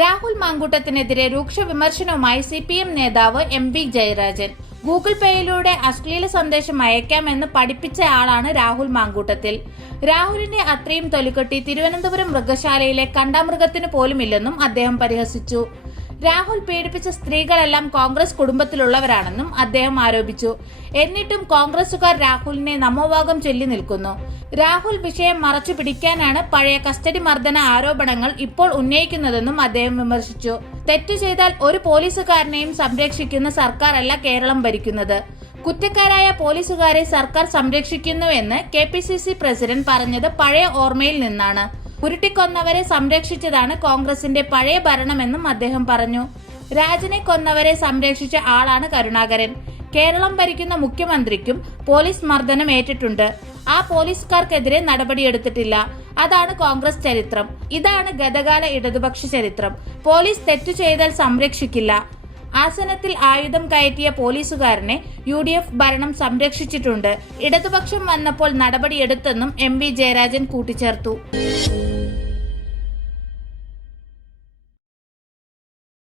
രാഹുൽ മാങ്കൂട്ടത്തിനെതിരെ രൂക്ഷ വിമർശനവുമായി സി പി എം നേതാവ് എം വി ജയരാജൻ. ഗൂഗിൾ പേയിലൂടെ അശ്ലീല സന്ദേശം അയക്കാമെന്ന് പഠിപ്പിച്ച ആളാണ് രാഹുൽ മാങ്കൂട്ടത്തിൽ. രാഹുലിന്റെ അത്രയും തൊലിക്കെട്ടി തിരുവനന്തപുരം മൃഗശാലയിലെ കണ്ടാമൃഗത്തിന് പോലുമില്ലെന്നും അദ്ദേഹം പരിഹസിച്ചു. രാഹുൽ പീഡിപ്പിച്ച സ്ത്രീകളെല്ലാം കോൺഗ്രസ് കുടുംബത്തിലുള്ളവരാണെന്നും അദ്ദേഹം ആരോപിച്ചു. എന്നിട്ടും കോൺഗ്രസുകാർ രാഹുലിനെ നമോഭാഗം ചൊല്ലി നിൽക്കുന്നു. രാഹുൽ വിഷയം മറച്ചു പിടിക്കാനാണ് പഴയ കസ്റ്റഡി മർദ്ദന ആരോപണങ്ങൾ ഇപ്പോൾ ഉന്നയിക്കുന്നതെന്നും അദ്ദേഹം വിമർശിച്ചു. തെറ്റു ചെയ്താൽ ഒരു പോലീസുകാരനെയും സംരക്ഷിക്കുന്ന സർക്കാരല്ല കേരളം ഭരിക്കുന്നത്. കുറ്റക്കാരായ പോലീസുകാരെ സർക്കാർ സംരക്ഷിക്കുന്നുവെന്ന് K P C C president പറഞ്ഞത് പഴയ ഓർമ്മയിൽ നിന്നാണ്. ഉരുട്ടിക്കൊന്നവരെ സംരക്ഷിച്ചതാണ് കോൺഗ്രസിന്റെ പഴയ ഭരണമെന്നും അദ്ദേഹം പറഞ്ഞു. രാജനെ കൊന്നവരെ സംരക്ഷിച്ച ആളാണ് കരുണാകരൻ. കേരളം ഭരിക്കുന്ന മുഖ്യമന്ത്രിക്കും പോലീസ് മർദ്ദനം ഏറ്റിട്ടുണ്ട്. ആ പോലീസുകാർക്കെതിരെ നടപടിയെടുത്തിട്ടില്ല. അതാണ് കോൺഗ്രസ് ചരിത്രം. ഇതാണ് ഗതകാല ഇടതുപക്ഷ ചരിത്രം. പോലീസ് തെറ്റു ചെയ്താൽ സംരക്ഷിക്കില്ല. ആസനത്തിൽ ആയുധം കയറ്റിയ പോലീസുകാരനെ യു ഡി എഫ് ഭരണം സംരക്ഷിച്ചിട്ടുണ്ട്. ഇടതുപക്ഷം വന്നപ്പോൾ നടപടിയെടുത്തെന്നും എം വി ജയരാജൻ കൂട്ടിച്ചേർത്തു.